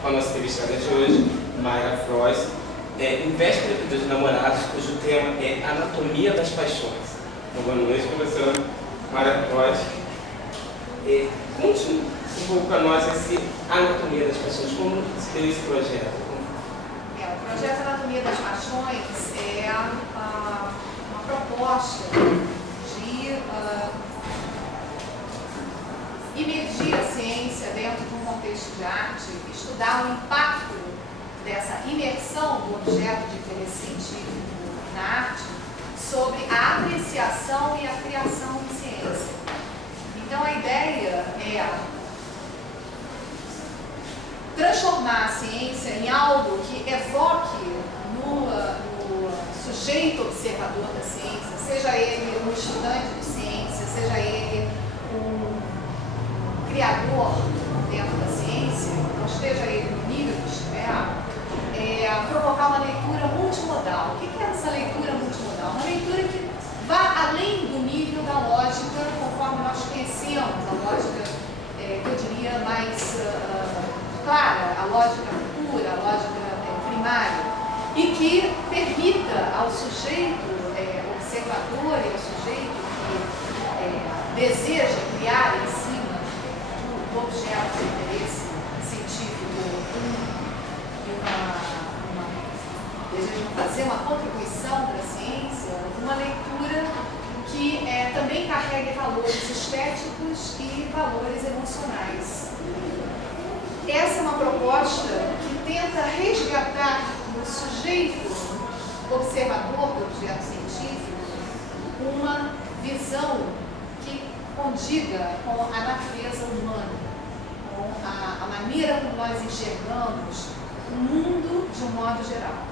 com a nossa entrevistada de hoje, Mayra Frois, em véspera do Dia dos Namorados, cujo tema é Anatomia das Paixões. Então, boa noite, professora Mayra Frois. Conte um pouco para nós esse Anatomia das Paixões, como se deu esse projeto? O projeto Anatomia das Paixões é uma proposta de imergir a ciência dentro de um contexto de arte, estudar o impacto dessa imersão do objeto de interesse científico na arte sobre a apreciação e a criação de ciência. Então a ideia é transformar a ciência em algo que evoque no sujeito observador da ciência, seja ele um estudante de ciência, seja ele um criador dentro da ciência, ou esteja ele no nível que estiver, provocar uma leitura multimodal. O que é essa leitura multimodal? Uma leitura que vá além do nível da lógica, conforme nós conhecemos, a lógica, que eu diria, mais clara, a lógica pura, a lógica primária, e que permita ao sujeito observador e ao sujeito que deseja criar em cima do objeto de interesse científico desejam fazer uma contribuição para a ciência, uma leitura que também carregue valores estéticos e valores emocionais. Essa é uma proposta que tenta resgatar no sujeito observador do objeto científico uma visão que condiga com a natureza humana, com a maneira como nós enxergamos o mundo de um modo geral.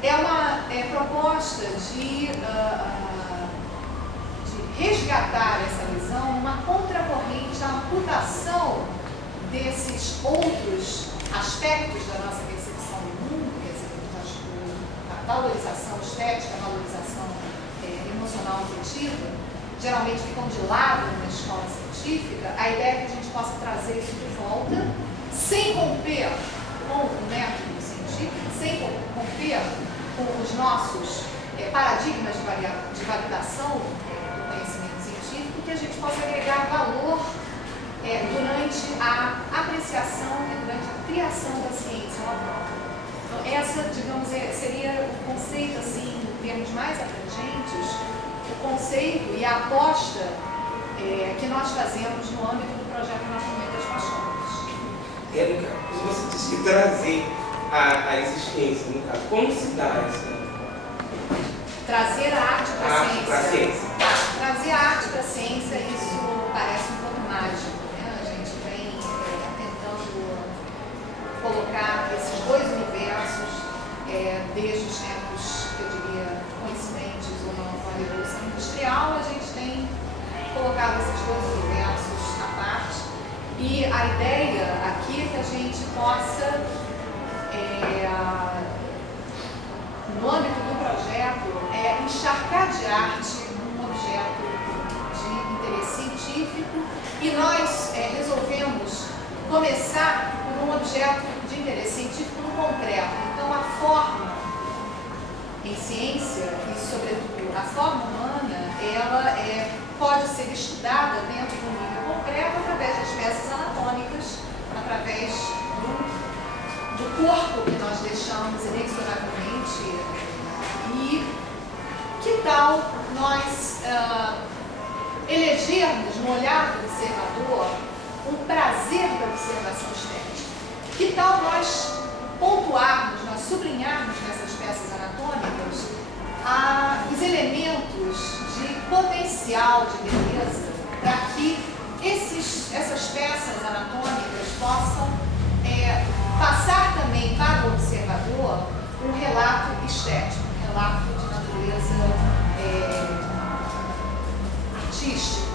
É uma proposta de resgatar essa visão numa contracorrente à amputação desses outros aspectos da nossa percepção do mundo, quer dizer, a valorização estética, a valorização emocional afetiva, geralmente ficam de lado numa escola científica. A ideia é que a gente possa trazer isso de volta, sem romper com o método científico, sem romper com os nossos paradigmas de validação do conhecimento científico, que a gente possa agregar valor durante a apreciação e durante a criação da ciência lá própria. Então, essa, digamos, seria o conceito, assim, em termos mais abrangentes, o conceito e a aposta que nós fazemos no âmbito do projeto Anatomia das Paixões. Você disse que trazer a existência, no caso, como se dá isso? Trazer a arte para a ciência. Trazer a arte para a ciência, isso parece um pouco mágico. A gente vem tentando colocar esses dois universos desde os tempos, que eu diria, coincidentes ou não com a Revolução Industrial. A gente tem colocado esses dois universos à parte, e a ideia aqui é que a gente possa, no âmbito do projeto, encharcar de arte um objeto de interesse científico, e nós resolvemos começar por um objeto de interesse científico no concreto. Então, a forma em ciência, e sobretudo a forma humana, ela pode ser estudada dentro de um nível concreto através das peças anatômicas, através do corpo que nós deixamos inexoravelmente. E que tal nós elegermos no olhar do observador um prazer da observação estética? Que tal nós pontuarmos, nós sublinharmos nessas peças anatômicas os elementos de potencial de beleza, para que essas peças anatômicas possam passar também para o observador um relato estético, um relato de natureza artística.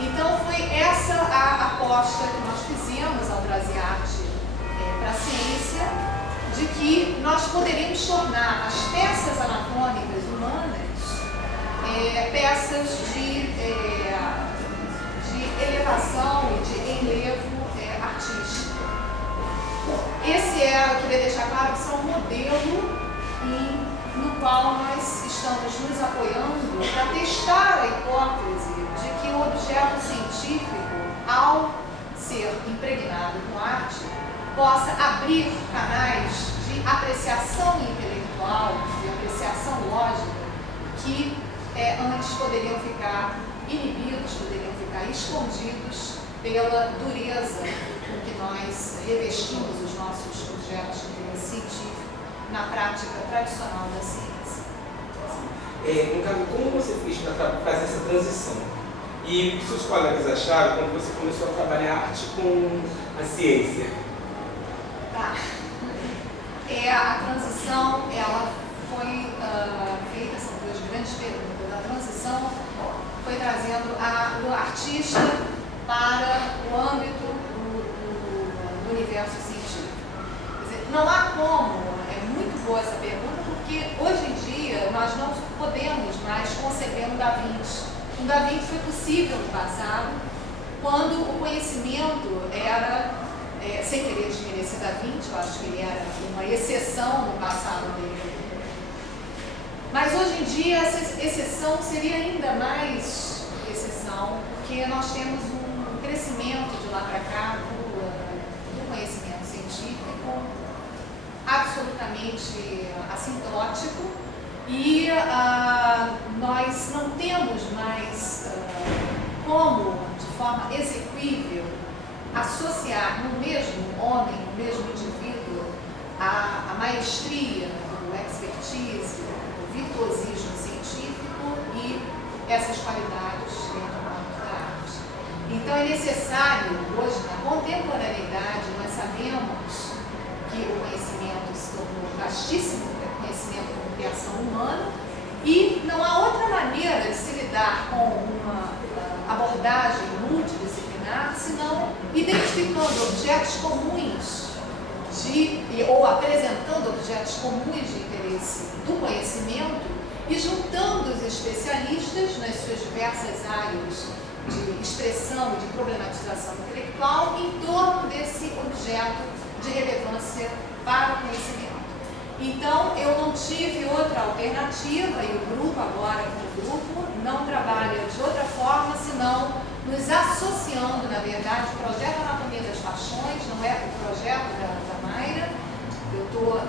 Então foi essa a aposta que nós fizemos ao trazer arte para a ciência, de que nós poderíamos tornar as peças anatômicas humanas peças de elevação e de enlevo artístico. eu queria deixar claro que isso é um modelo no qual nós estamos nos apoiando para testar a hipótese de que o objeto científico, ao ser impregnado com arte, possa abrir canais de apreciação intelectual, de apreciação lógica, que antes poderiam ficar inibidos, poderiam ficar escondidos pela dureza com que nós revestimos os nossos objetos de interesse científico na prática tradicional da ciência. No caso, como você fez para fazer essa transição? E o que seus colegas acharam quando você começou a trabalhar arte com a ciência? Tá. A transição, ela foi feita, são duas grandes perguntas. A transição foi trazendo o artista para o âmbito do universo científico. Quer dizer, não há como, é muito boa essa pergunta, porque hoje em dia nós não podemos mais conceber um Da Vinci. Um Da Vinci foi possível no passado, quando o conhecimento era, sem querer desmerecer Da Vinci, eu acho que ele era uma exceção no passado dele. Mas hoje em dia essa exceção seria ainda mais exceção, porque nós temos um crescimento de lá para cá do conhecimento científico absolutamente assintótico e nós não temos mais como, de forma exequível, associar no mesmo homem, no mesmo indivíduo, a maestria, o expertise, o virtuosismo científico e essas qualidades dentro do âmbito da arte. Então é necessário, hoje, na contemporaneidade, nós sabemos que o conhecimento se tornou vastíssimo, conhecimento como criação humana, e não há outra maneira de se lidar com uma abordagem multidisciplinar senão identificando objetos comuns ou apresentando objetos comuns de interesse do conhecimento e juntando os especialistas nas suas diversas áreas de expressão e de problematização intelectual em torno desse objeto de relevância para o conhecimento. Então, eu não tive outra alternativa, e o grupo agora, como grupo, não trabalha de outra forma, senão nos associando, na verdade, o projeto Anatomia das Paixões, não é o projeto da Mayra. Eu estou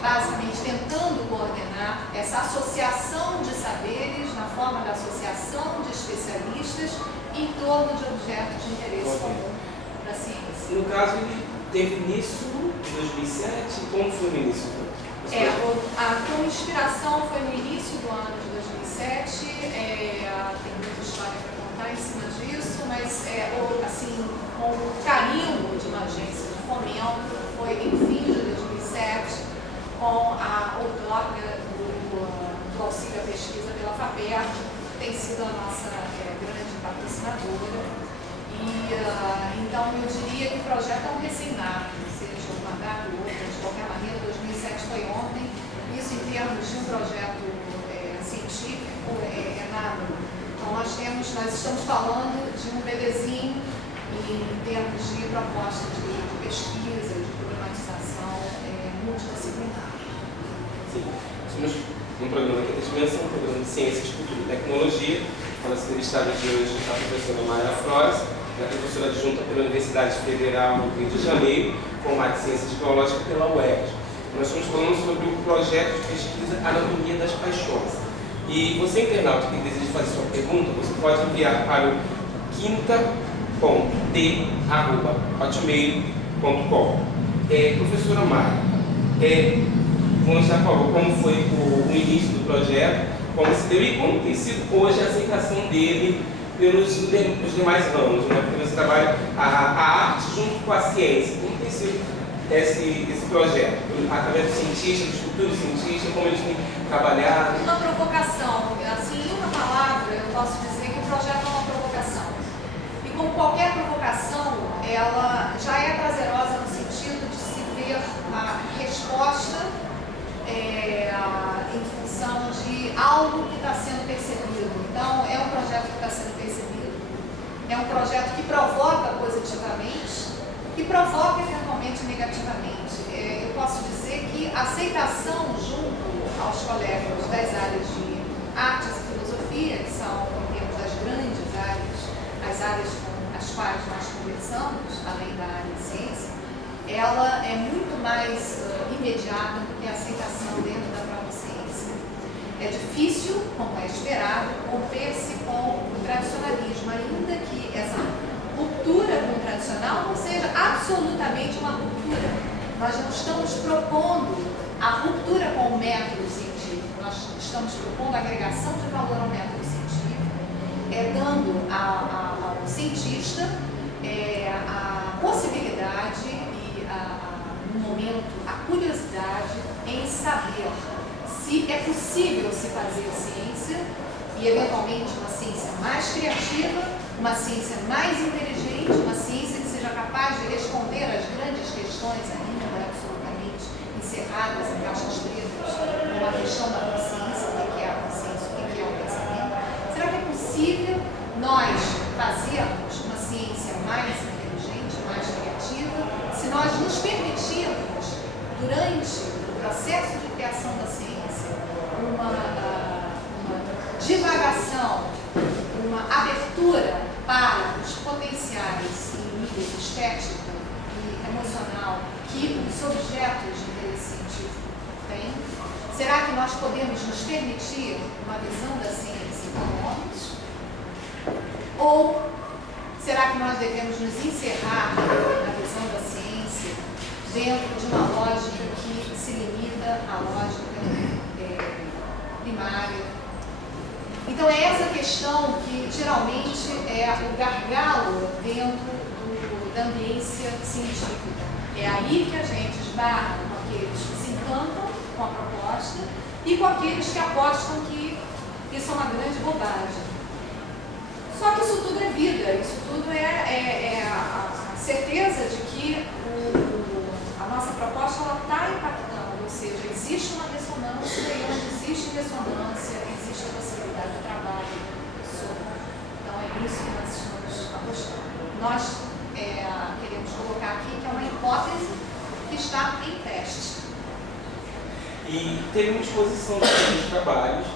basicamente tentando coordenar essa associação de saberes na forma da associação de especialistas em torno de objetos de interesse comum da ciência. No caso, ele teve início em 2007, como foi o início? Como inspiração foi no início do ano de 2007, tem muita história para contar em cima disso, mas assim, com o carimbo de uma agência de fomento, foi em fim de 2007, com a outorga do auxílio à pesquisa pela FAPER, que tem sido a nossa grande patrocinadora. Então, eu diria que o projeto é um recém-nato, seja uma data ou outra, de qualquer maneira, 2007 foi ontem. Isso, em termos de um projeto científico, é nada. Então, nós estamos falando de um bebezinho em termos de propostas de pesquisa, de problematização multidisciplinar. Sim, somos um programa que é um programa de Ciências, Cultura e Tecnologia. A nossa entrevistada de hoje é a professora Mayra Frois, professora adjunta pela Universidade Federal do Rio de Janeiro, formada em Ciências Biológicas pela UERJ. Nós estamos falando sobre o projeto de pesquisa Anatomia das Paixões. E você, internauta, que deseja fazer sua pergunta, você pode enviar para o quinta.d@hotmail.com. Professora Mayra, como já falou, como foi o início do projeto, como se deu e como tem sido hoje a aceitação dele pelos demais ramos, né? Porque você trabalha a arte junto com a ciência. Como tem sido esse projeto? Através dos cientistas, dos futuros cientistas, como eles têm trabalhado? Uma provocação. Assim, em uma palavra, eu posso dizer que o projeto é uma provocação. E como qualquer provocação, ela já é prazerosa no sentido de se ver a resposta em função de algo que está sendo percebido. Então, é um projeto que está sendo percebido, é um projeto que provoca positivamente, que provoca eventualmente positivamente e negativamente. Eu posso dizer que a aceitação junto aos colegas das áreas de artes e filosofia, que são, em termos das grandes áreas, as áreas com as quais nós conversamos, além da área de ciência, ela é muito mais imediata do que a aceitação dentro da própria ciência. É difícil, como é esperado, romper-se com o tradicionalismo, ainda que essa ruptura com o tradicional não seja absolutamente uma ruptura. Nós não estamos propondo a ruptura com o método científico, nós estamos propondo a agregação de valor ao método científico, dando ao cientista a possibilidade e, no momento, a curiosidade em saber se é possível se fazer ciência e, eventualmente, uma ciência mais criativa, uma ciência mais inteligente, uma ciência que seja capaz de responder às grandes questões ainda absolutamente encerradas em caixas pretas, como a questão da consciência, o que é a consciência, o que é o pensamento. Será que é possível nós fazermos uma ciência mais inteligente, mais criativa, se nós nos permitirmos, durante o processo de criação da ciência, uma divagação, uma abertura para os potenciais em nível estético e emocional que os objetos de interesse científico têm? Será que nós podemos nos permitir uma visão da ciência como homens? Ou será que nós devemos nos encerrar na visão da ciência dentro de uma lógica que se limita à lógica primária? Então é essa questão que geralmente é o gargalo dentro da ambiência científica. É aí que a gente esbarra com aqueles que se encantam com a proposta e com aqueles que apostam que isso é uma grande bobagem. Só que isso tudo é vida, isso tudo é a certeza de que a nossa proposta está impactando, ou seja, existe uma ressonância e onde existe ressonância, existe a possibilidade de trabalho. Então é isso que nós estamos apostando. Nós queremos colocar aqui que é uma hipótese que está em teste. E teve uma exposição de trabalhos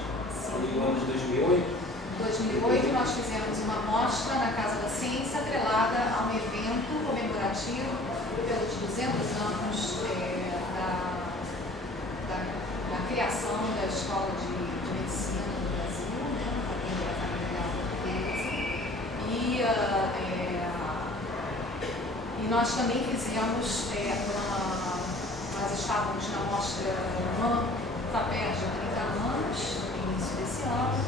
no ano de 2008. Em 2008 nós fizemos uma mostra na Casa da Ciência atrelada a um evento comemorativo pelos 200 anos da criação da Escola de Medicina no Brasil, da família portuguesa. E nós também fizemos, nós estávamos na mostra Papéis de 30 anos, no início desse ano,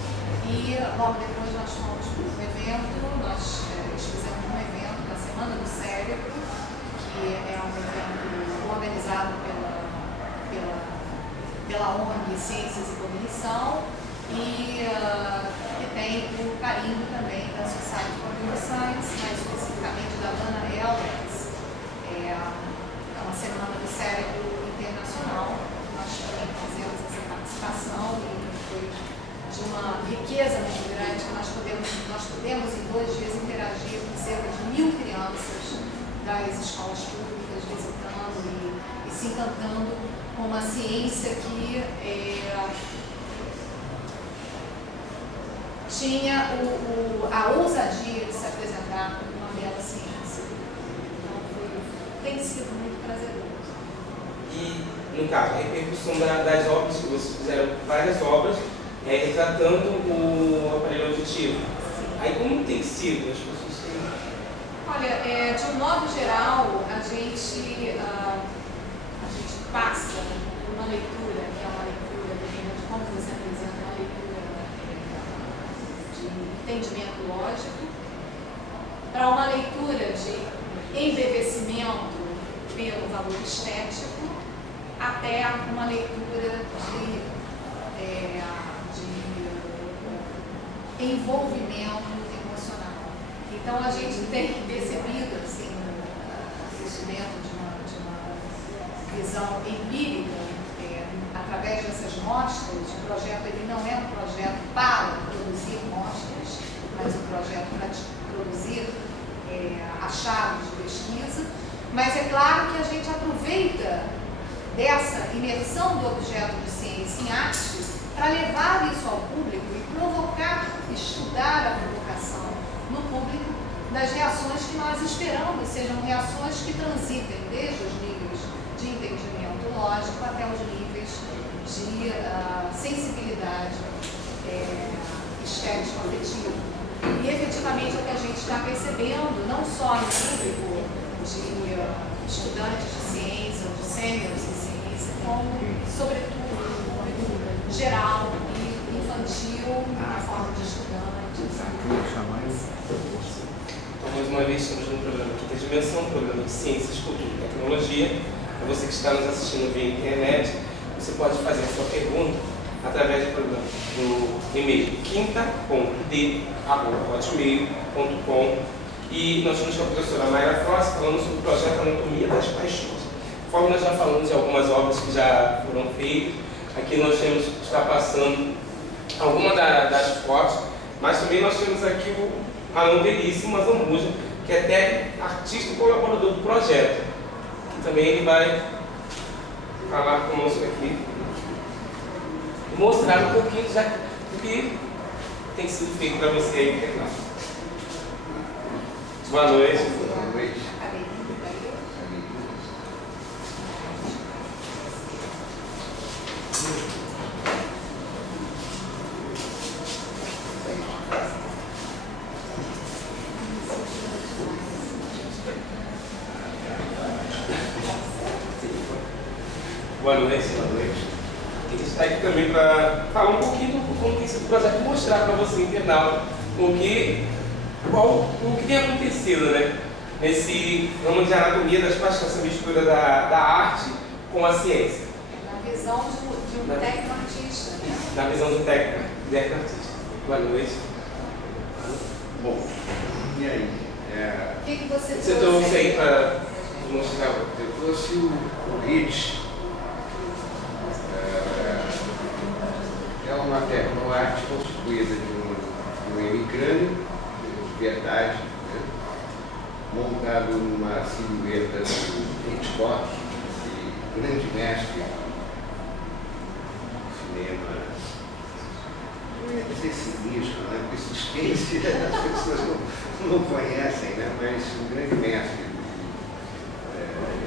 e logo depois nós fomos para um evento, nós fizemos um evento na Semana do Cérebro, que é um evento organizado pela ONG Ciências e Cognição, e que tem o carimbo também da Society for Neuroscience, mais especificamente da Dana Elbers. É uma Semana do Cérebro Internacional. Nós também fizemos essa participação e foi de uma riqueza muito grande, que nós podemos em 2 dias interagir com cerca de 1000 crianças das escolas públicas, visitando e se encantando com uma ciência que tinha a ousadia de se apresentar como uma bela ciência. Então tem sido muito prazeroso. E, no caso, a repercussão das obras, que vocês fizeram várias obras, retratando o aparelho auditivo. Aí como tem sido? As pessoas têm... Olha, de um modo geral, a gente passa por uma leitura, que é uma leitura, dependendo de como você apresenta, uma leitura de entendimento lógico, para uma leitura de embevecimento pelo valor estético, até uma leitura de envolvimento emocional. Então a gente tem percebido, assim, isso dentro de uma visão empírica, através dessas mostras. O projeto ele não é um projeto para produzir mostras, mas um projeto para produzir achados de pesquisa. Mas é claro que a gente aproveita dessa imersão do objeto de ciência em arte para levar isso ao público e provocar, estudar a provocação no público das reações que nós esperamos sejam reações que transitem desde os níveis de entendimento lógico até os níveis de sensibilidade estético-afetiva. E efetivamente é o que a gente está percebendo, não só no público de estudantes de ciência ou de sêniores em ciência, como, sobretudo, no público geral e infantil, na forma de estudantes. Então, mais uma vez, estamos no programa Quinta Dimensão, programa de Ciências, Cultura e Tecnologia. Para você que está nos assistindo via internet, você pode fazer a sua pergunta através do programa do e-mail quinta.d@hotmail.com. E nós estamos com a professora Mayra Frost falando sobre o projeto Anatomia das Paixões. Conforme nós já falamos de algumas obras que já foram feitas, aqui nós temos que estar passando algumas das fotos, mas também nós temos aqui o Alan Veríssimo Mazambuja, que é até artista e colaborador do projeto. E também ele vai falar conosco aqui e mostrar um pouquinho já do que tem sido feito para você aí internado. Boa noite. Boa noite. Boa noite. Boa noite. A gente está aqui também para falar um pouquinho do como tem sido o projeto, mostrar para você, internauta, o que tem acontecido, né? Nesse ramo de anatomia das paixões, essa mistura da arte com a ciência. Na visão de um tecno-artista, né? Na visão de um tecno-artista. Boa noite. Bom, e aí? O que você Você trouxe aí para mostrar? Eu trouxe o RIT. É uma tecnoarte constituída de um hemicrânio, de verdade, né? Montado numa silhueta do Hitchcock, grande mestre do cinema. Não ia dizer sinistro, né? Porque suspense as pessoas não conhecem, né? Mas um grande mestre,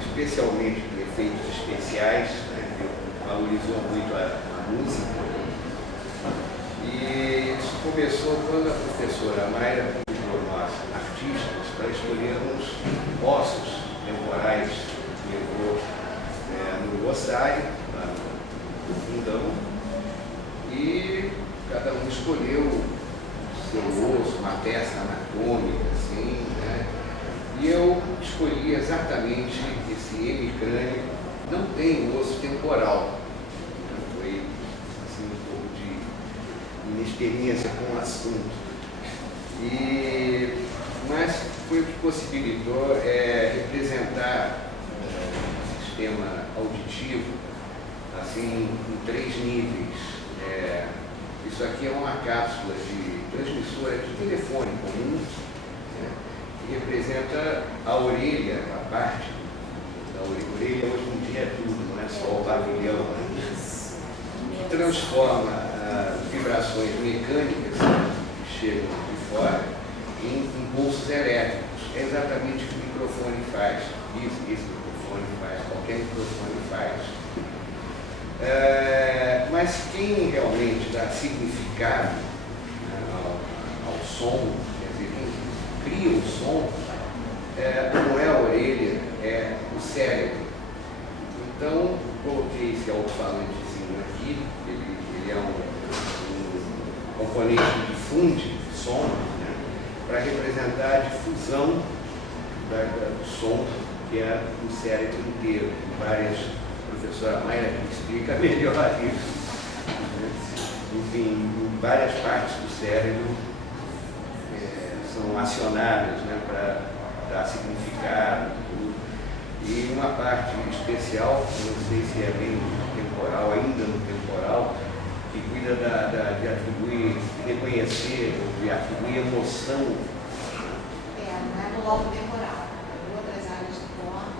especialmente de efeitos especiais, né? Que valorizou muito a música. E isso começou quando a professora Mayra convidou nós, artistas, para escolhermos ossos temporais que levou no glossário, lá no fundão, e cada um escolheu o seu osso, uma peça anatômica, assim, né? E eu escolhi exatamente esse hemicrânio. Não tem osso temporal. Foi assim, um pouco de inexperiência com o assunto. Mas foi o que possibilitou representar o sistema auditivo assim, em 3 níveis. Isso aqui é uma cápsula de transmissora de telefone comum, né, que representa a orelha, a parte da orelha. Hoje em dia é tudo, não é só o pavilhão, né, que transforma vibrações mecânicas que chegam de fora em impulsos elétricos. É exatamente o que o microfone faz. Esse microfone faz, qualquer microfone faz. Mas quem realmente dá significado ao som, quer dizer, quem cria o som, não é a orelha, é o cérebro. Então, coloquei esse alto-falantezinho aqui, ele é um componente que difunde som, né, para representar a difusão do som, que é o cérebro inteiro. Várias, a professora Mayra que explica melhor isso. Né? Enfim, várias partes do cérebro são acionadas, né, para dar significado. E uma parte especial, não sei se é bem temporal, ainda no temporal, que cuida de atribuir, de reconhecer, de atribuir emoção. Não é no lobo temporal, em outras áreas do corpo,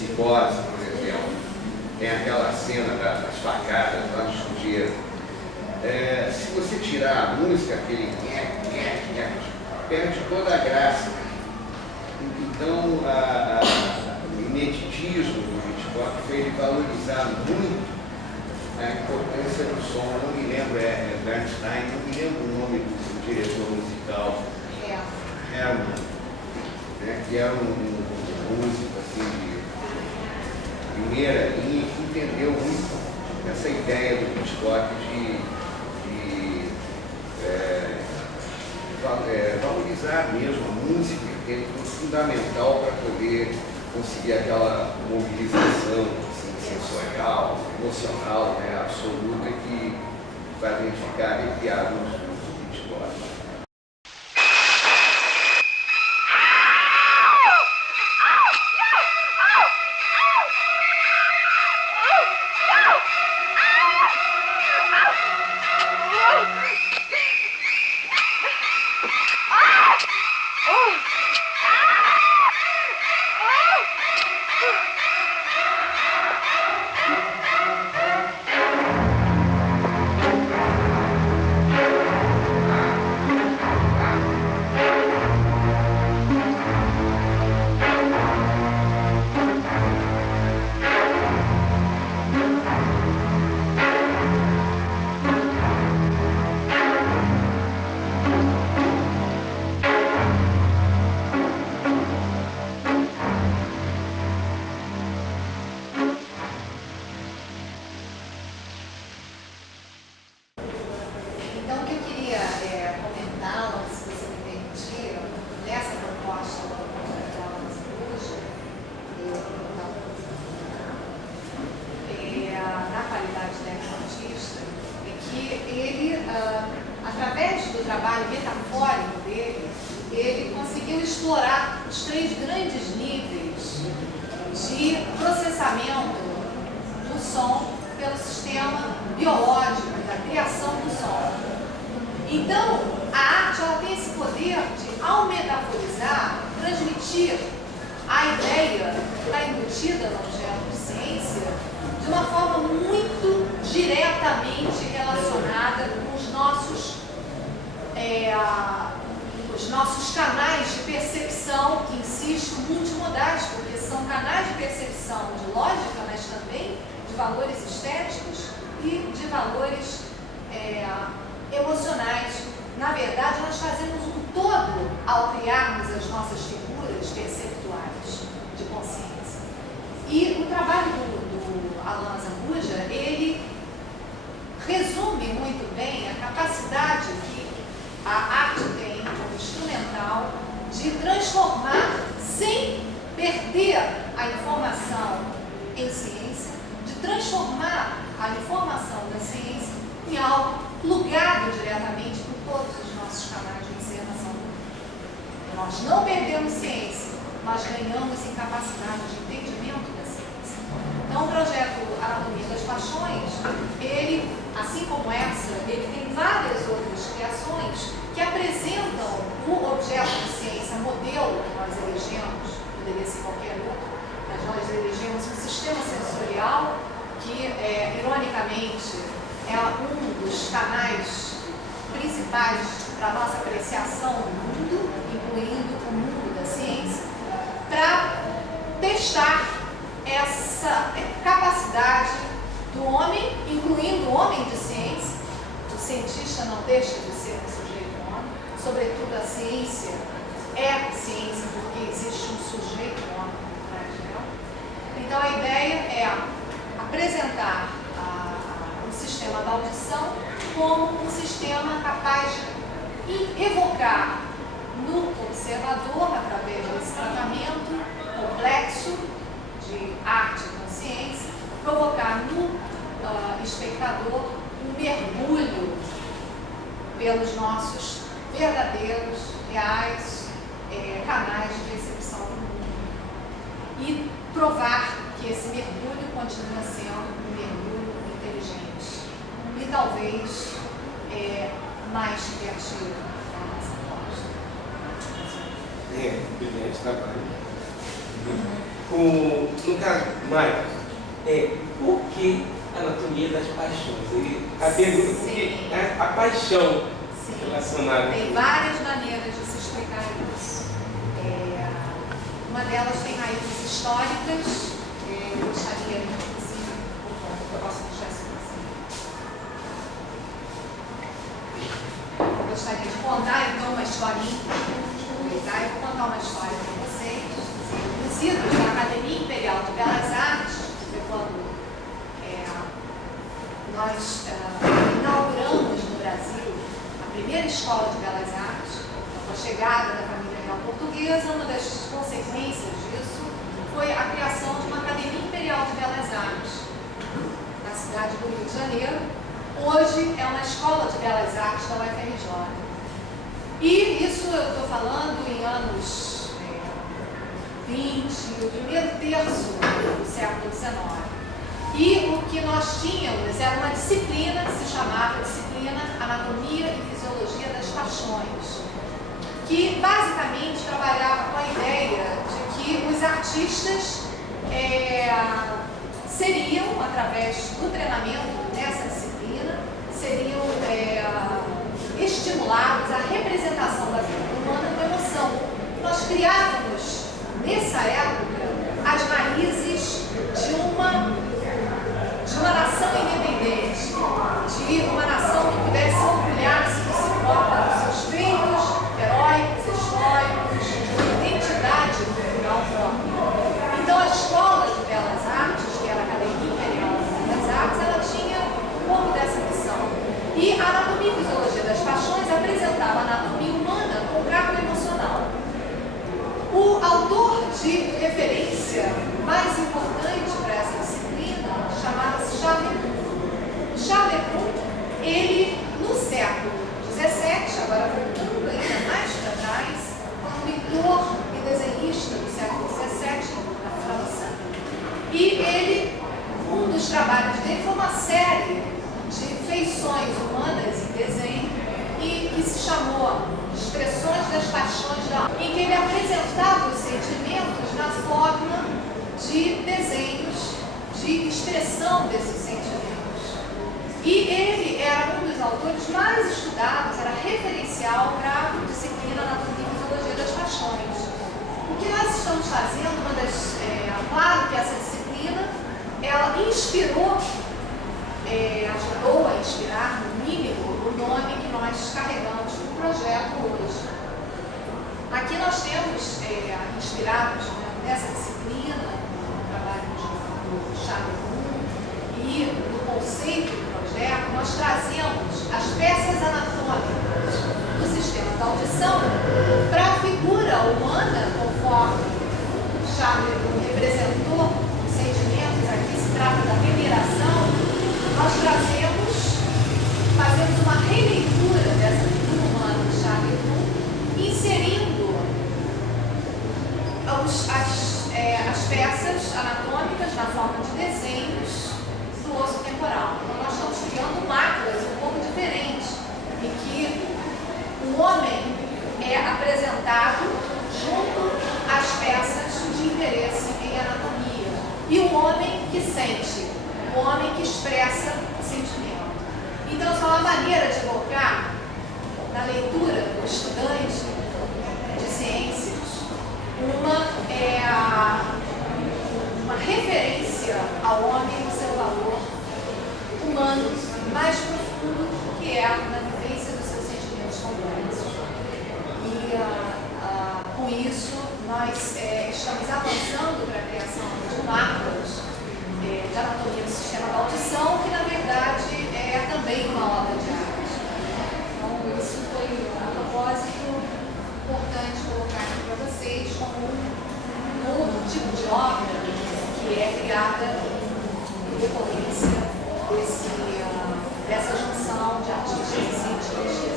Psicose, por exemplo, tem aquela cena das facadas lá de sujeira. Se você tirar a música, aquele perde toda a graça. Então, o ineditismo do Hitchcock foi ele valorizar muito a importância do som. Eu não me lembro, Bernstein, não me lembro o nome do diretor musical. Herman, né, que era um músico assim, de primeira linha, que entendeu muito essa ideia do Hitchcock de valorizar mesmo a música, que é fundamental para poder conseguir aquela mobilização assim, sensorial, emocional, né, absoluta, que faz a gente ficar arrepiado no Hitchcock. Nossos canais de percepção, que insisto, multimodais, porque são canais de percepção de lógica, mas também de valores estéticos e de valores emocionais. Na verdade, nós fazemos um todo ao criarmos as nossas figuras perceptuais de consciência. E o trabalho do Alan Zambuja, ele resume muito bem a capacidade que a arte tem como instrumental de transformar, sem perder a informação em ciência, de transformar a informação da ciência em algo plugado diretamente por todos os nossos canais de observação. Nós não perdemos ciência, mas ganhamos em capacidade de entendimento da ciência. Então, o projeto Anatomia das Paixões, ele, assim como essa, ele tem várias outras criações que apresentam o objeto de ciência modelo que nós elegemos, poderia ser qualquer outro, mas nós elegemos um sistema sensorial que, ironicamente, é um dos canais principais para a nossa apreciação do mundo, incluindo o mundo da ciência, para testar essa capacidade do homem, incluindo o homem de ciência. O cientista não deixa de ser um sujeito homem, sobretudo a ciência é ciência porque existe um sujeito homem por trás dela. Então a ideia é apresentar o sistema da audição como um sistema capaz de evocar no observador, através desse tratamento complexo de arte e consciência, provocar no espectador um mergulho pelos nossos verdadeiros, reais canais de percepção do mundo e provar que esse mergulho continua sendo um mergulho inteligente e talvez mais criativo da nossa proposta. Brilhante trabalho. No caso, Maia, por que anatomia das paixões? A pergunta, por que a paixão relacionada? Tem várias maneiras de se explicar isso. Uma delas tem raízes históricas. Eu gostaria, inclusive, eu posso deixar isso assim. Eu gostaria de contar, então, uma historinha. Eu vou contar uma história para vocês. Os idos da Academia Imperial de Belas Artes, quando nós inauguramos no Brasil a primeira escola de Belas Artes, com a chegada da família real portuguesa, uma das consequências disso foi a criação de uma Academia Imperial de Belas Artes na cidade do Rio de Janeiro. Hoje é uma escola de Belas Artes da UFRJ. E isso eu estou falando em anos 20, o primeiro terço do século XIX. E o que nós tínhamos era uma disciplina que se chamava Disciplina Anatomia e Fisiologia das Paixões, que basicamente trabalhava com a ideia de que os artistas seriam, através do treinamento nessa disciplina, seriam estimulados à representação da vida humana com emoção. Nós criávamos, nessa época, as raízes de uma nação independente, de uma nação que pudesse orgulhar-se do seu corpo, dos seus feitos heróicos, históricos, de uma identidade cultural própria. Então, a Escola de Belas Artes, que era a Academia Imperial de Belas Artes, ela tinha um pouco dessa missão. E a Anatomia e Fisiologia das Paixões apresentava a anatomia humana com grau emocional. O autor de referência mais importante para essa disciplina chamava-se Charles Lebrun. Charles Lebrun, ele, no século XVII, agora voltando ainda mais para trás, um pintor e desenhista do século XVII, na França, e ele, um dos trabalhos dele foi uma série de feições humanas em desenho, e que se chamou Expressões das Paixões da Alma, em que ele apresentava os sentimentos na forma de desenhos de expressão desses sentimentos. E ele era um dos autores mais estudados, era referencial para a disciplina Anatomia e Fisiologia das Paixões. O que nós estamos fazendo, claro que essa disciplina, ela inspirou, ajudou a inspirar, no mínimo, o nome que nós carregamos no projeto hoje. Aqui nós temos, inspirados nessa disciplina, no trabalho do Charles Lebrun e no conceito do projeto, nós trazemos as peças anatômicas do sistema da audição para a figura humana, conforme Charles Lebrun representou os sentimentos. Aqui se trata da veneração. Nós fazemos uma releitura dessa figura humana do Charles Lebrun, inserindo as peças anatômicas na forma de desenhos do osso temporal. Então, nós estamos criando máculas um pouco diferentes, em que o homem é apresentado junto às peças de interesse em anatomia, e o homem que sente, o homem que expressa o sentimento. Então, essa é uma maneira de evocar, na leitura do estudante de ciências, uma referência ao homem no seu valor humano mais profundo, que é na vivência dos seus sentimentos complexos. E com isso, nós estamos avançando para a criação de máculas de anatomia do sistema da audição, que na verdade é também uma obra de arte. Então, isso foi um propósito importante colocar aqui para vocês como um novo tipo de obra que é criada em decorrência dessa junção de artistas e cientistas.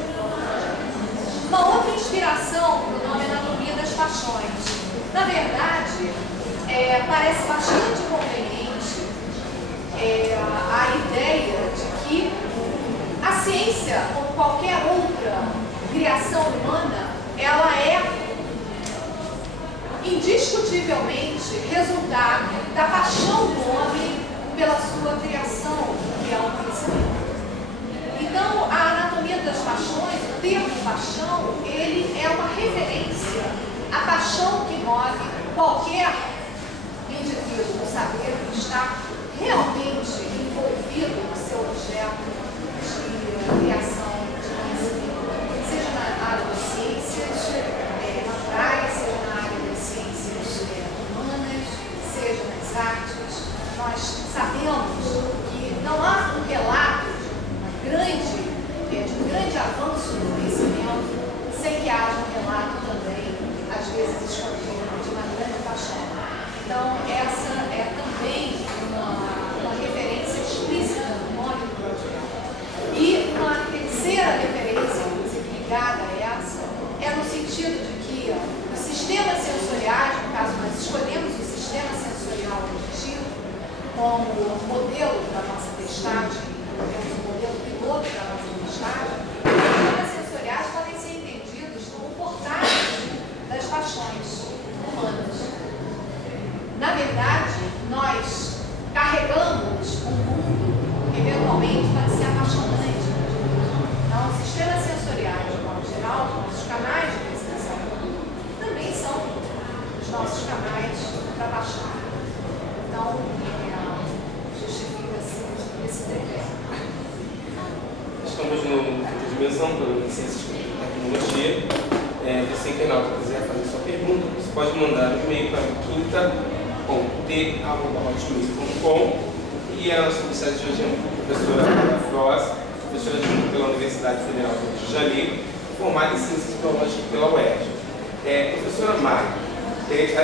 Uma outra inspiração para o nome Anatomia das Paixões. Na verdade, parece bastante conveniente a ideia de que a ciência, como qualquer outra criação humana, ela é indiscutivelmente resultado da paixão do homem pela sua criação, que é o conhecimento. Então, a anatomia das paixões, o termo paixão, ele é uma referência à paixão que move qualquer indivíduo no saber que está realmente envolvido no seu objeto de criação de conhecimento, seja na área das ciências naturais, seja na área das ciências humanas, seja nas artes. Nós sabemos que não há um relato de um grande avanço no conhecimento sem que haja um relato também, às vezes escondido, de uma grande paixão. Então, essa é também uma referência explícita no nome do projeto. E uma terceira referência, inclusive ligada a essa, é no sentido de que os sistemas sensoriais, no caso nós escolhemos o sistema sensorial auditivo como modelo da nossa testagem, temos um modelo piloto da nossa testagem, os sistemas sensoriais podem ser entendidos como portais das paixões humanas. Na verdade, nós carregamos um mundo que eventualmente pode ser apaixonante. Então, os sistemas sensoriais, de modo geral, nossos canais de percepção, também são os nossos canais para paixão. Então, justifica-se esse tripé. Estamos no quinta dimensão, programa de Ciências e Tecnologia. Você, internauta, quiser fazer sua pergunta, você pode mandar um e-mail para quinta.t@hotmail.com. E a nossa convidada de hoje é a professora Mayra Frois, professora adjunta pela Universidade Federal do Rio de Janeiro, formada em Ciências Biológicas pela UERJ. Professora Mayra, assim, a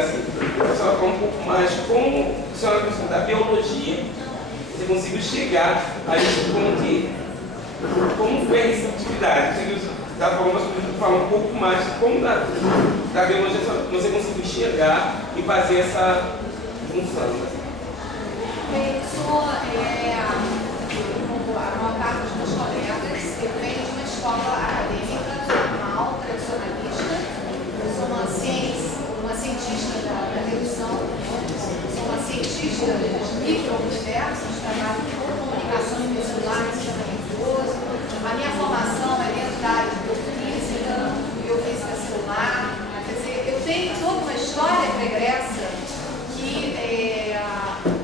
senhora fala um pouco mais como a senhora, professora da biologia, você conseguiu chegar a esse ponto. Como foi a receptividade? Da forma que falar um pouco mais de como da biologia você conseguiu chegar e fazer essa função. Eu sou, como a maior parte dos meus colegas, eu venho de uma escola acadêmica normal, tradicionalista. Eu sou uma cientista da redução, sou uma cientista dos micro-universos, trabalho com comunicação intercelular, sistema nervoso. A minha formação é dentro da área de biofísica celular. Quer dizer, eu tenho toda uma história pregressa que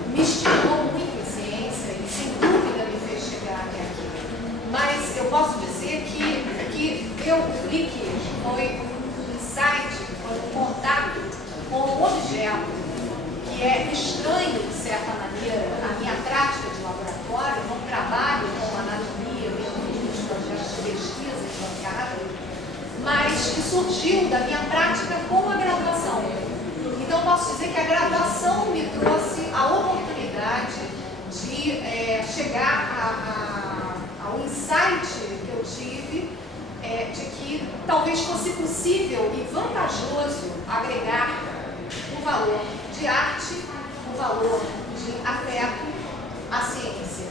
me estimulou muito em ciência e, sem dúvida, me fez chegar até aqui. Mas eu posso dizer que o clique foi um insight, foi um contato com um objeto que é estranho, de certa maneira, à minha prática de laboratório. Eu não trabalho com anatomia, nos projetos de pesquisa de bancada, mas que surgiu da minha prática com a graduação. Então, posso dizer que a graduação me trouxe a oportunidade de chegar ao insight que eu tive de que talvez fosse possível e vantajoso agregar o valor de arte, o valor de afeto à ciência.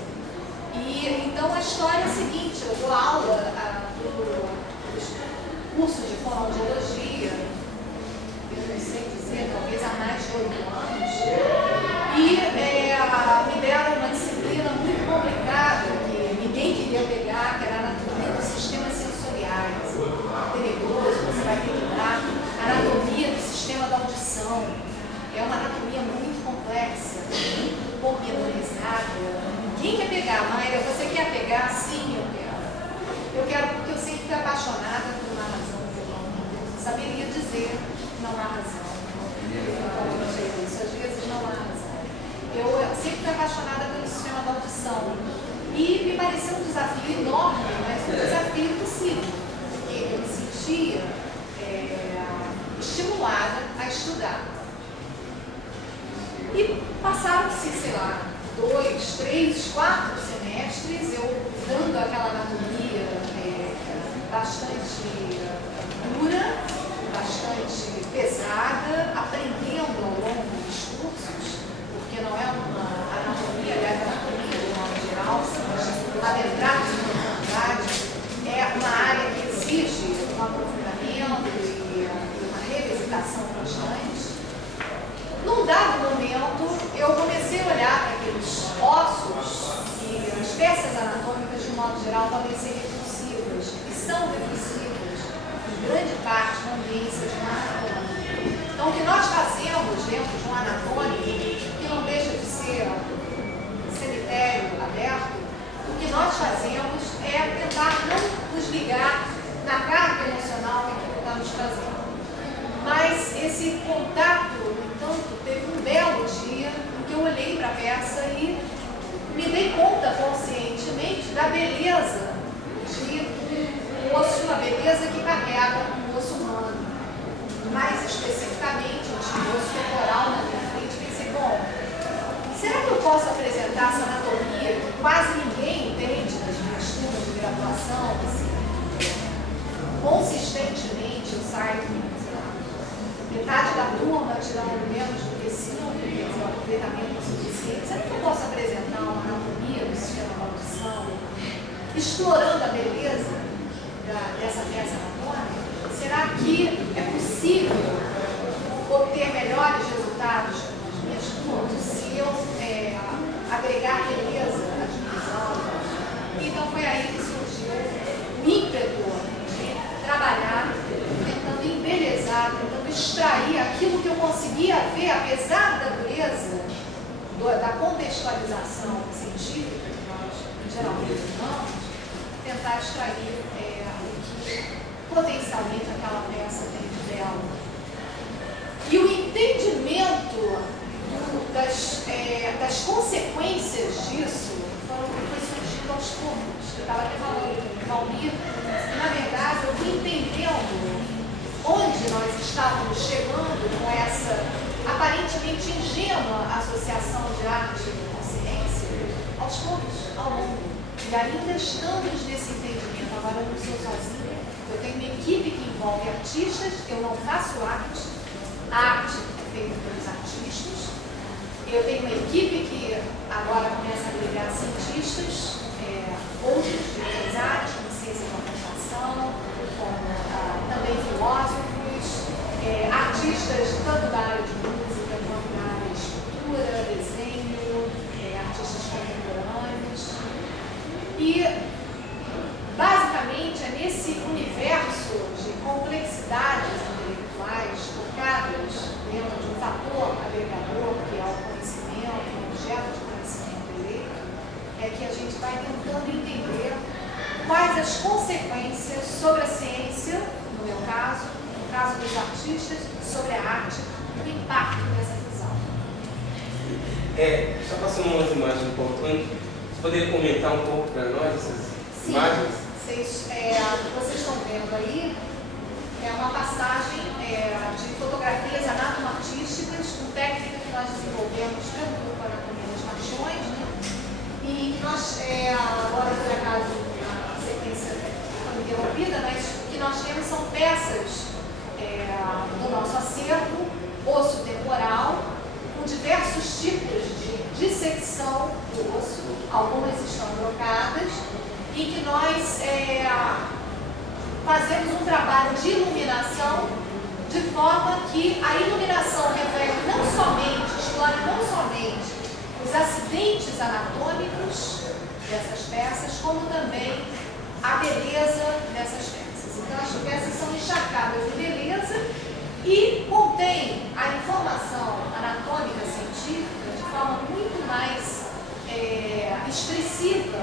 E então a história é a seguinte: eu dou aula do curso de fonoaudiologia, eu não sei dizer, talvez há mais de 8 anos, e me deram uma disciplina muito complicada que ninguém queria pegar, que era a anatomia dos sistemas sensoriais. Perigoso, você vai ter que dar anatomia do sistema da audição. É uma anatomia muito complexa, muito pormenorizada. Ninguém quer pegar, Mayra, você quer pegar? Sim, eu quero. Eu quero porque eu sempre fui apaixonada por uma razão que eu não saberia dizer. Não há razão. Às vezes não há razão. Eu sempre fui apaixonada pelo sistema da audição. E me pareceu um desafio enorme, mas um desafio possível. Porque eu me sentia estimulada a estudar. E passaram-se, sei lá, 2, 3, 4 semestres, eu dando aquela anatomia bastante dura, bastante pesada, aprendendo ao longo dos cursos, porque não é uma anatomia, aliás, a anatomia de modo geral, se adentrar em profundidade, é uma área que exige um aprofundamento e uma revisitação constante. geral, podem ser repulsivas, e são repulsivas, em grande parte, na ambiência de um anatômico. Então, o que nós fazemos dentro de um anatômico, que não deixa de ser um cemitério aberto, o que nós fazemos é tentar não nos ligar na carga emocional que está nos trazendo. Mas esse contato, no entanto, teve um belo dia em que eu olhei para a peça e me dei conta conscientemente da beleza de um osso, a beleza que carrega um osso humano. Mais especificamente, eu tinha um osso corporal na minha frente e pensei, bom, será que eu posso apresentar essa anatomia que quase ninguém entende nas minhas turmas de graduação? Assim, consistentemente eu saio, sei lá, metade da turma tirando menos do que 5, quer dizer, um aproveitamento suficiente. Será que eu posso apresentar uma anatomia do sistema da audição, explorando a beleza dessa peça anatômica? Será que é possível obter melhores resultados nas minhas turmas se eu agregar beleza à divisão? Então foi aí que surgiu o ímpeto de trabalhar, tentando embelezar, tentando extrair aquilo que eu conseguia ver, apesar da dureza da contextualização científica que nós geralmente usamos, tentar extrair o que potencialmente aquela peça tem de belo. E o entendimento das consequências disso foi surgindo aos poucos. Eu estava até falando com o Valmir, e na verdade eu fui entendendo onde nós estávamos chegando com essa aparentemente ingênua associação de arte com ciência, aos poucos, ao longo. E ainda estamos nesse entendimento. Agora eu não sou sozinha, eu tenho uma equipe que envolve artistas, eu não faço arte, a arte é feita pelos artistas. Eu tenho uma equipe que agora começa a agregar cientistas, outros de outras áreas, como ciência da computação, como também filósofos, artistas tanto da área de música quanto da área de escultura, desenho, artistas contemporâneos. E, basicamente, é nesse universo de complexidades intelectuais focadas dentro de um fator agregador, que é o conhecimento, o objeto de conhecimento eleito, que a gente vai tentando entender quais as consequências sobre a ciência, no meu caso, no caso dos artistas, sobre a arte, o impacto dessa visão. Só passando umas imagens importantes, você poderia comentar um pouco para nós essas imagens? Vocês estão vendo aí, é uma passagem de fotografias anatomo-artísticas, um técnico que nós desenvolvemos para o grupo Anatomia das Paixões, né? E nós, agora por acaso, a sequência foi interrompida, mas o que nós temos são peças do nosso acervo, osso temporal, com diversos tipos de dissecção do osso, algumas estão trocadas, e que nós fazemos um trabalho de iluminação, de forma que a iluminação revele explore não somente os acidentes anatômicos dessas peças, como também a beleza dessas peças. Então, as peças são encharcadas de beleza e contêm a informação anatômica científica de forma muito mais expressiva,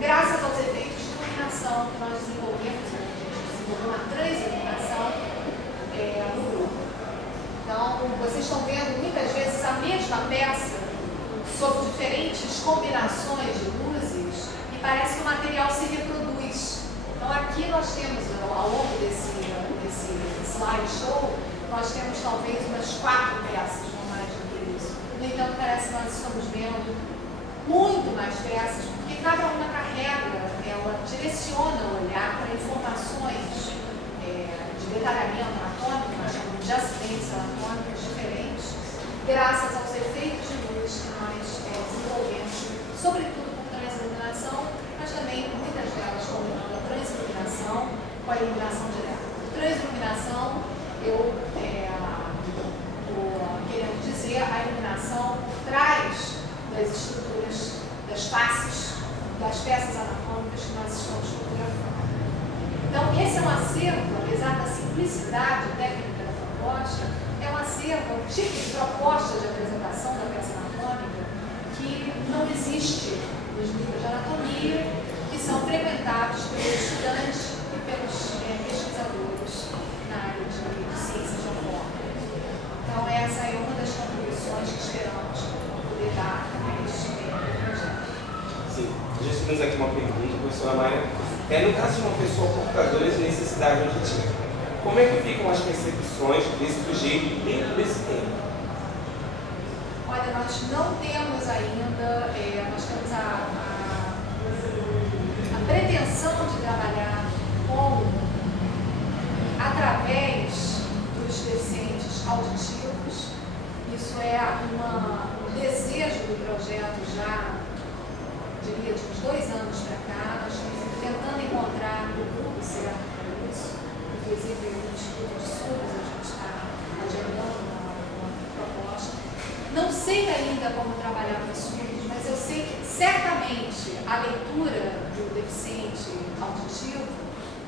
graças aos efeitos de iluminação que nós desenvolvemos, a gente desenvolveu uma transiluminação no grupo. Então, vocês estão vendo muitas vezes a mesma peça sob diferentes combinações de luzes e parece que o material se reproduz. Então, aqui nós temos, ao longo desse slideshow, nós temos talvez umas 4 peças, não mais do que isso. No entanto, parece que nós estamos vendo muito mais peças, porque cada uma carrega, ela direciona o olhar para informações de detalhamento anatômico, nós chamamos de acidentes anatômicos diferentes, graças aos efeitos de luz que nós desenvolvemos, sobretudo com transiluminação, mas também muitas delas combinando a transiluminação com a iluminação direta. Transiluminação, eu querendo dizer, a iluminação traz das estruturas, das faces das peças anatômicas que nós estamos fotografando. Então, esse é um acervo, apesar da simplicidade técnica da proposta, é um acervo, um tipo de proposta de apresentação da peça anatômica que não existe nos livros de anatomia, que são frequentados pelos estudantes e pelos pesquisadores na área de ciências da forma. Então, essa é uma das contribuições que esperamos poder dar a este projeto. Sim, já temos aqui uma pergunta, professora Maia. No caso de uma pessoa portadora de necessidade auditiva, como é que ficam as percepções desse sujeito dentro desse tempo? Olha, nós não temos ainda, nós temos a pretensão de trabalhar através dos deficientes auditivos. Isso é um desejo do projeto já, diria, de uns 2 anos para cá. Nós estamos tentando encontrar o grupo certo para isso. Inclusive, o Instituto de Surdos, a gente está agendando uma proposta. Não sei ainda como trabalhar com surdos, mas eu sei que certamente a leitura do deficiente auditivo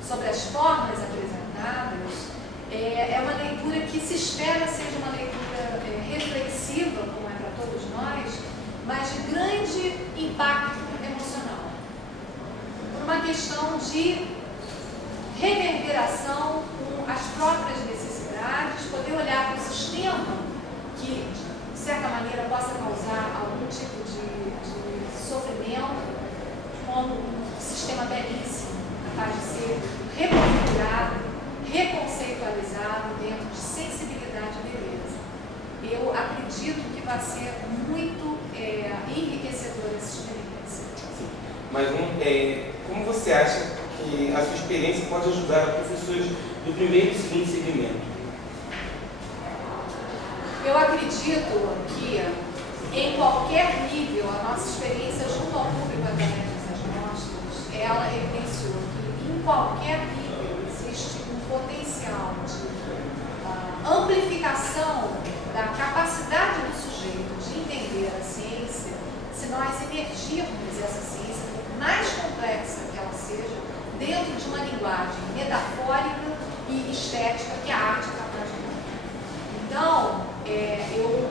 sobre as formas apresentadas é uma leitura que se espera seja uma leitura reflexiva, como é para todos nós, mas de grande impacto emocional. Por uma questão de reverberação com as próprias necessidades, poder olhar para o sistema que, de certa maneira, possa causar algum tipo de sofrimento, como um sistema belíssimo, capaz de ser reconfigurado, reconceitualizado dentro de sensibilidade e beleza. Eu acredito que vai ser muito enriquecedora essa experiência. Sim. Mas como você acha que a sua experiência pode ajudar professores do primeiro e segundo segmento? Eu acredito que em qualquer nível, a nossa experiência junto ao público através dessas mostras, ela evidenciou que em qualquer nível existe um potencial de amplificação da capacidade do sujeito de entender a ciência, se nós emergirmos essa ciência, por mais complexa que ela seja, dentro de uma linguagem metafórica e estética que a arte é capaz de dar. Então, eu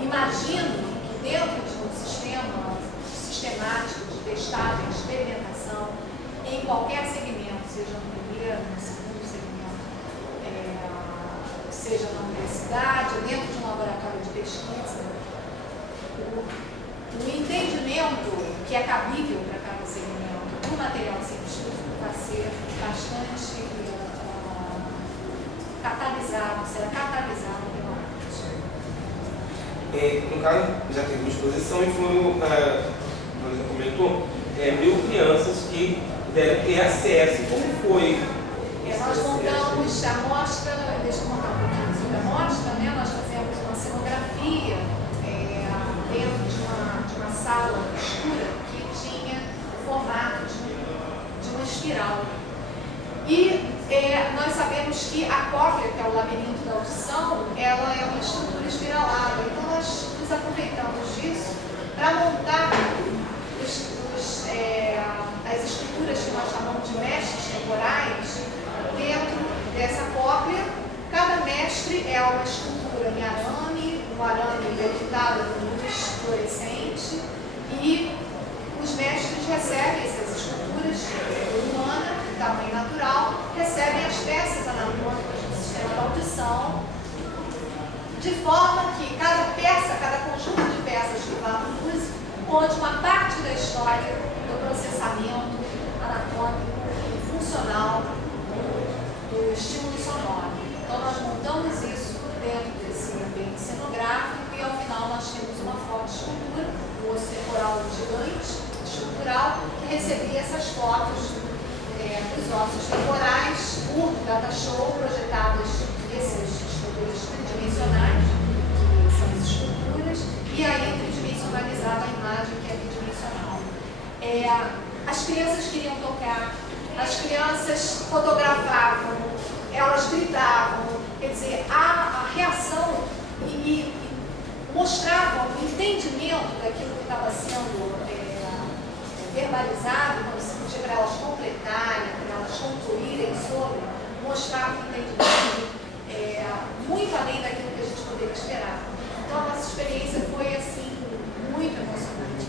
imagino que dentro de um sistema sistemático de testagem, de experimentação, em qualquer segmento, seja no primeiro, no segundo segmento, seja na universidade, ou dentro de um laboratório de pesquisa, o entendimento que é cabível para cada segmento do material científico vai ser bastante catalisado, será catalisado pela arte. No caso, já teve uma exposição e foram, como já comentou, 1.000 crianças que devem ter acesso. Como foi? Nós montamos a mostra, deixa eu contar um pouquinho sobre a mostra, né? Nós fazemos uma cenografia dentro de uma sala escura que tinha o formato de uma espiral. E nós sabemos que a cóclea, que é o labirinto da audição, ela é uma estrutura espiralada. Então nós nos aproveitamos disso para montar as estruturas que nós chamamos de mestres temporais dentro dessa cóclea. Cada mestre é uma estrutura em arame, um arame delimitado com luz fluorescente, e os mestres recebem essas estruturas humana, de tamanho natural, recebem as peças anatômicas do sistema da audição, de forma que cada peça, cada conjunto de peças que vá no músico, conte uma parte da história do processamento anatômico e funcional do estímulo sonoro. Então nós montamos isso dentro desse ambiente cenográfico e ao final nós temos uma forte escultura, um osso temporal gigante, estrutural, que recebia essas fotos dos ossos temporais por data show, projetadas nessas esculturas tridimensionais, que são as esculturas, e aí tridimensionalizava a imagem, que é bidimensional. As crianças queriam tocar, as crianças fotografavam, elas gritavam, quer dizer, a reação e mostravam o entendimento daquilo que estava sendo verbalizado, quando se pedir para elas completarem, para elas concluírem sobre, mostrar que entendimento muito além daquilo que a gente poderia esperar. Então, a nossa experiência foi, assim, muito emocionante.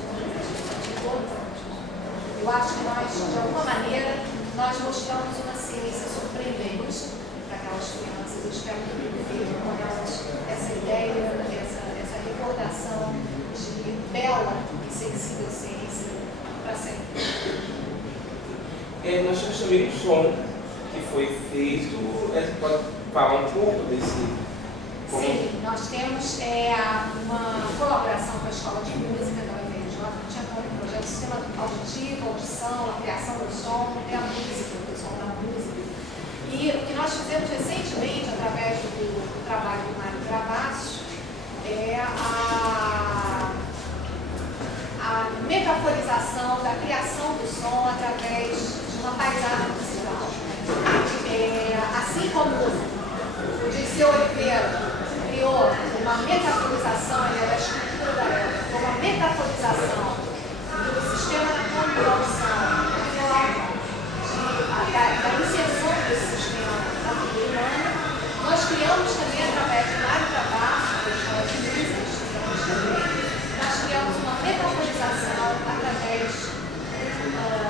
Eu acho que nós, de alguma maneira, nós mostramos uma ciência surpreendente para aquelas crianças. Eu espero que vejam com elas essa ideia, essa recordação de bela e sensível ciência para sempre. Nós temos também um som que foi feito. Pode falar um pouco desse? Sim, nós temos uma colaboração com a Escola de Música da UFRJ, que tinha como projeto Sistema Auditivo, Audição, a criação do som, a música, o som da música. E o que nós fizemos recentemente, através do trabalho do Mário Travassos, é a metaforização da criação do som através de uma paisagem musical. Assim como o Dirceu Oliveira criou uma metaforização, ele era a escultura da época, uma metaforização do sistema anatômico da audição, da inserção desse sistema na vida humana. Nós criamos também, através de Mário Travassos, da Escola de Música, nós criamos uma metaforização através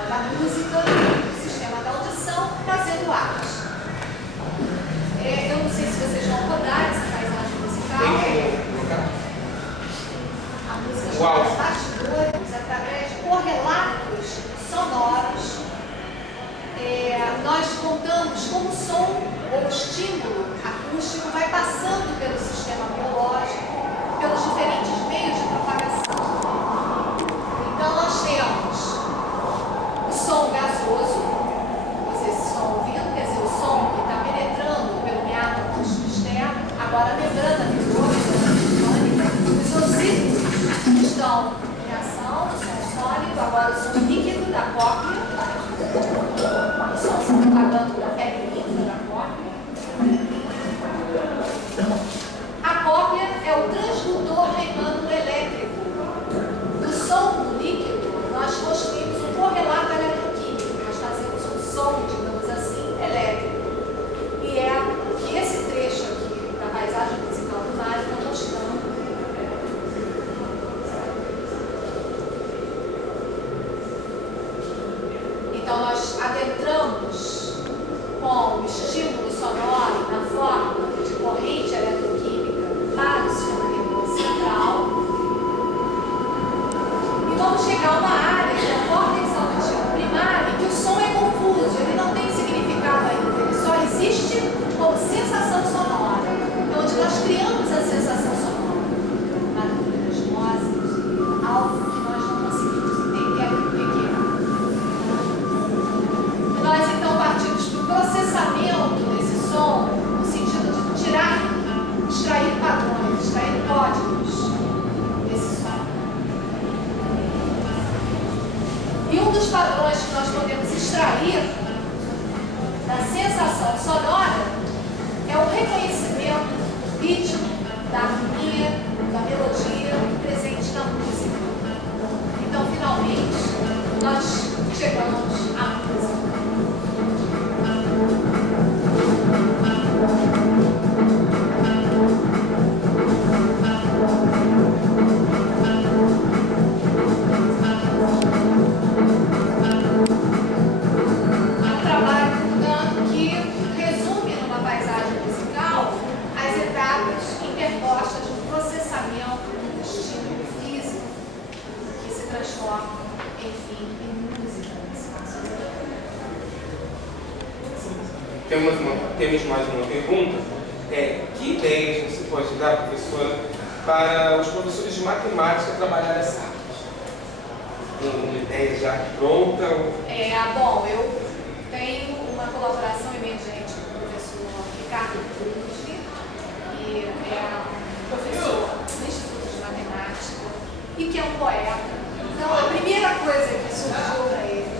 da música, do sistema da audição, fazendo arte. Eu não sei se vocês vão rodar essa paisagem musical. A música chama Os Bastidores, através de correlatos sonoros. Nós contamos como o som ou estímulo acústico vai passando pelo sistema biológico, pelos diferentes meios de propagação. Então, nós temos o som gasoso, vocês estão ouvindo, quer dizer, o som que está penetrando pelo meato acústico externo, agora a membrana mecânica, os ossículos estão em ação, o som sólido, agora o som líquido da cóclea, o som se propagando da pele líquida da cóclea. A cóclea é o transdutor mecânico elétrico. Do som do líquido, nós construímos um correlato eletroquímico. Nós fazemos um som, digamos assim, elétrico. E é o que esse trecho aqui da paisagem musical do Mário está mostrando. Então, nós adentramos com o estímulo sonoro na forma de corrente eletroquímica para o sistema nervoso central e vamos chegar a uma área que é a córtex auditivo primário, que o som é confuso, ele não tem significado ainda, ele só existe como sensação sonora. Então, onde nós criamos a sensação sonora, barulho, osmose, algo que nós não conseguimos entender o que é. Nós então partimos para o processamento desse som, no sentido de extrair padrões, extrair códigos desse som. E um dos padrões que nós podemos extrair da sensação sonora é o reconhecimento rítmico da harmonia, da melodia presente na música. Então, finalmente, nós chegamos à música. Temos mais uma pergunta. Que ideias você pode dar, professora, para os professores de matemática trabalhar essa arte? Uma ideia já pronta? Bom, eu tenho uma colaboração emergente com o professor Ricardo Cruz, que é professor do Instituto de Matemática e que é um poeta. Então, a primeira coisa que surgiu para ele,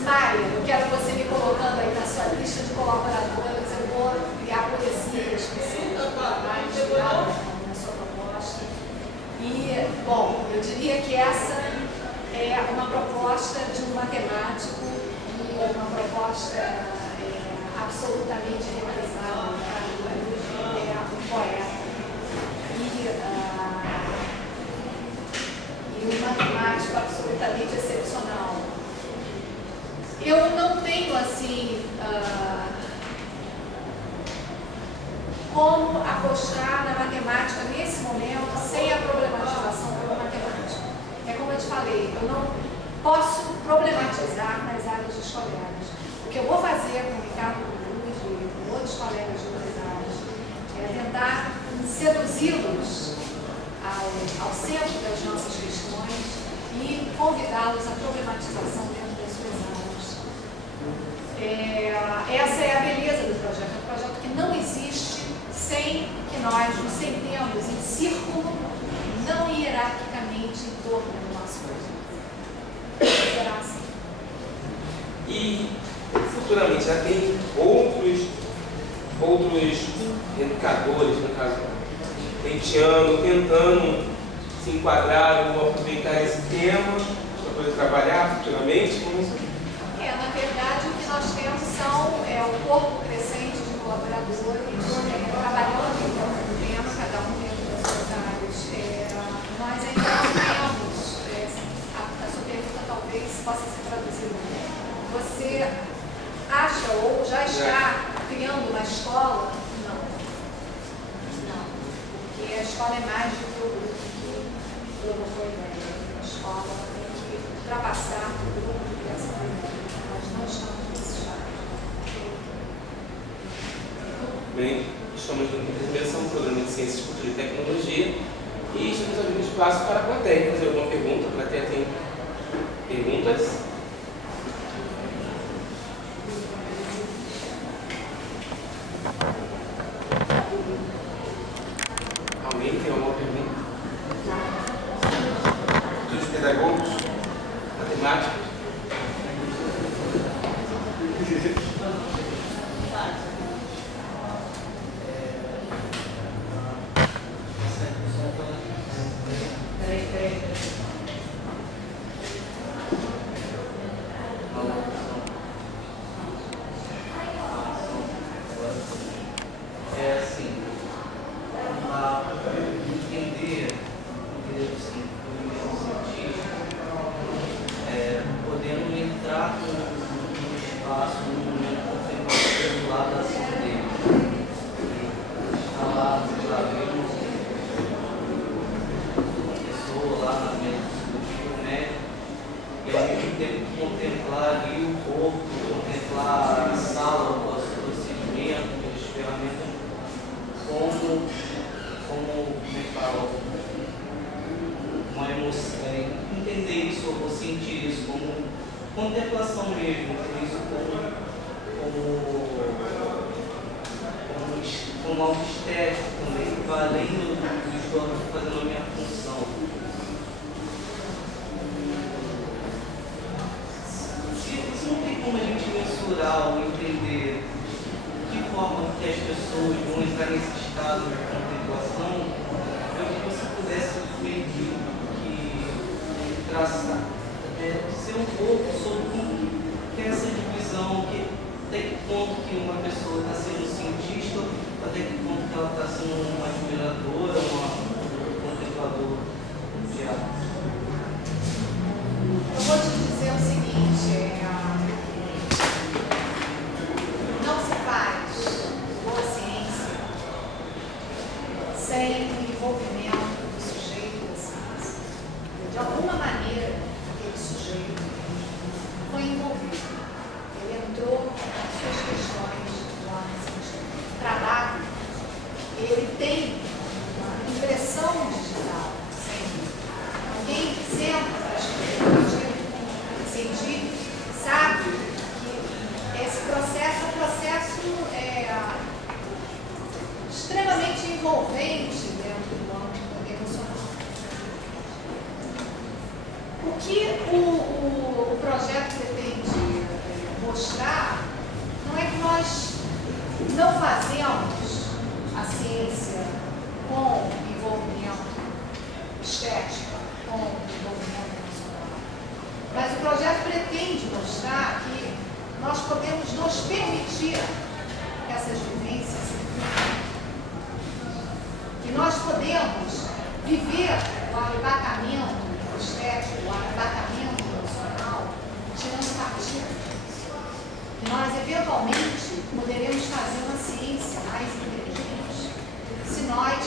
Mário, eu quero você me colocando aí na sua lista de colaboradores, eu vou criar poesia específica para inspirar na sua proposta. E, bom, eu diria que essa é uma proposta de um matemático e uma proposta absolutamente realizada, um poeta e um matemático absolutamente excepcional. Eu não tenho assim como apostar na matemática nesse momento sem a problematização como matemática. É como eu te falei, eu não posso problematizar nas áreas dos colegas. O que eu vou fazer com o Ricardo Cruz e com outros colegas de outras áreas é tentar seduzi-los ao centro das nossas questões e convidá-los à problematização dentro das suas áreas. Essa é a beleza do projeto. É um projeto que não existe sem que nós nos sentemos em círculo, não hierarquicamente em torno do nosso projeto. Será assim. E futuramente já tem outros educadores, no caso, tentando se enquadrar ou aproveitar esse tema para poder trabalhar futuramente com isso? Na verdade, o que nós temos são o corpo crescente de colaboradores trabalhando em torno do tema, cada um dentro das suas áreas. Nós ainda não temos, a sua pergunta talvez possa ser traduzida. Você acha ou já está criando uma escola? Não. Porque a escola é mais do que o grupo que provocou a ideia. A escola tem que ultrapassar o grupo de criação da ideia. Nós não estamos nesse estágio. Bem, estamos no Intervenção, Programa de Ciências, Cultura e Tecnologia, e estamos abrindo espaço para a plateia fazer alguma pergunta. A plateia tem perguntas? Alguém tem alguma pergunta? Dos pedagogos? Matemáticos? tem de mostrar que nós podemos nos permitir essas vivências, que nós podemos viver o arrebatamento estético, o arrebatamento emocional, tirando partido disso. Que nós, eventualmente, poderemos fazer uma ciência mais inteligente se nós,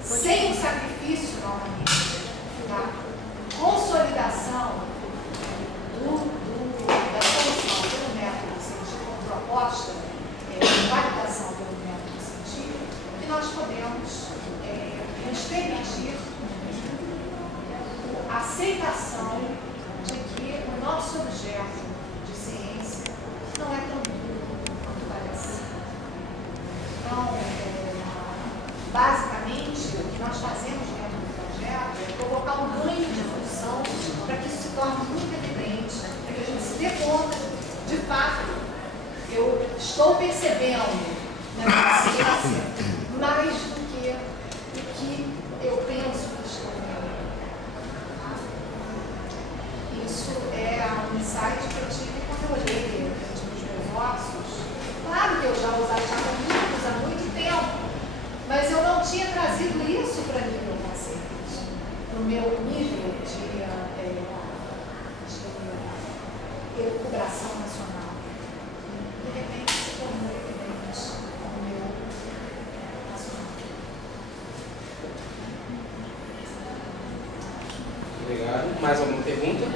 sem o sacrifício, novamente, da consolidação da solução pelo método científico, proposta, validação pelo método científico, que nós podemos nos permitir a aceitação de que o nosso objeto de ciência não é tão duro quanto parece. Então, basicamente, o que nós fazemos dentro do projeto é provocar um ganho de função para que isso se torne muito evidente, para que a gente se dê conta de fato, eu estou percebendo na minha ciência mais do que o que eu penso que estou vendo. Isso é um insight que eu tive quando eu olhei diante dos meus ossos. Claro que eu já os achava lindos há muito tempo, mas eu não tinha trazido isso para mim, meu conceito, para o meu nível de elucubração nacional. De repente se tornou evidente o meu nacional. Obrigado. Mais alguma pergunta?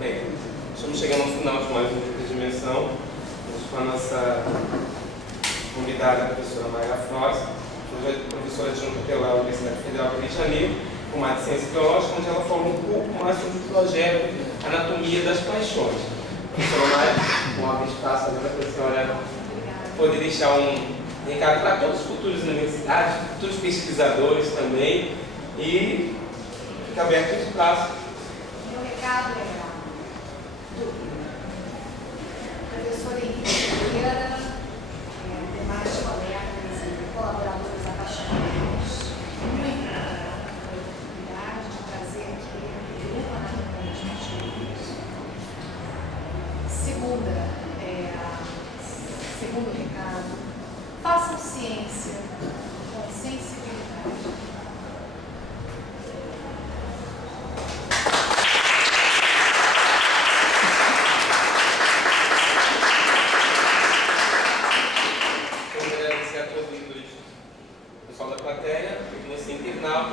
Bem, estamos chegando ao final de mais uma Dupla Dimensão. Hoje com a nossa convidada, a professora Mayra Frois, professora adjunta pela Universidade Federal do Rio de Janeiro, com mais de Ciência Biológica, onde ela falou um pouco mais sobre o projeto Anatomia das Paixões. Professora Mayra, um abre espaço agora para a senhora poder deixar um recado para todos os futuros universidades, futuros pesquisadores também, e fica aberto esse espaço. Meu recado é do professor Henrique Ferreira, demais colegas e colaboradores apaixonados, muito pela oportunidade de trazer aqui o grupo Anatomia dos Paixões. Segundo recado, façam ciência com sensibilidade.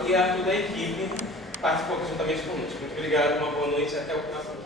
E a toda a equipe participou juntamente conosco. Muito obrigado, uma boa noite e até o próximo.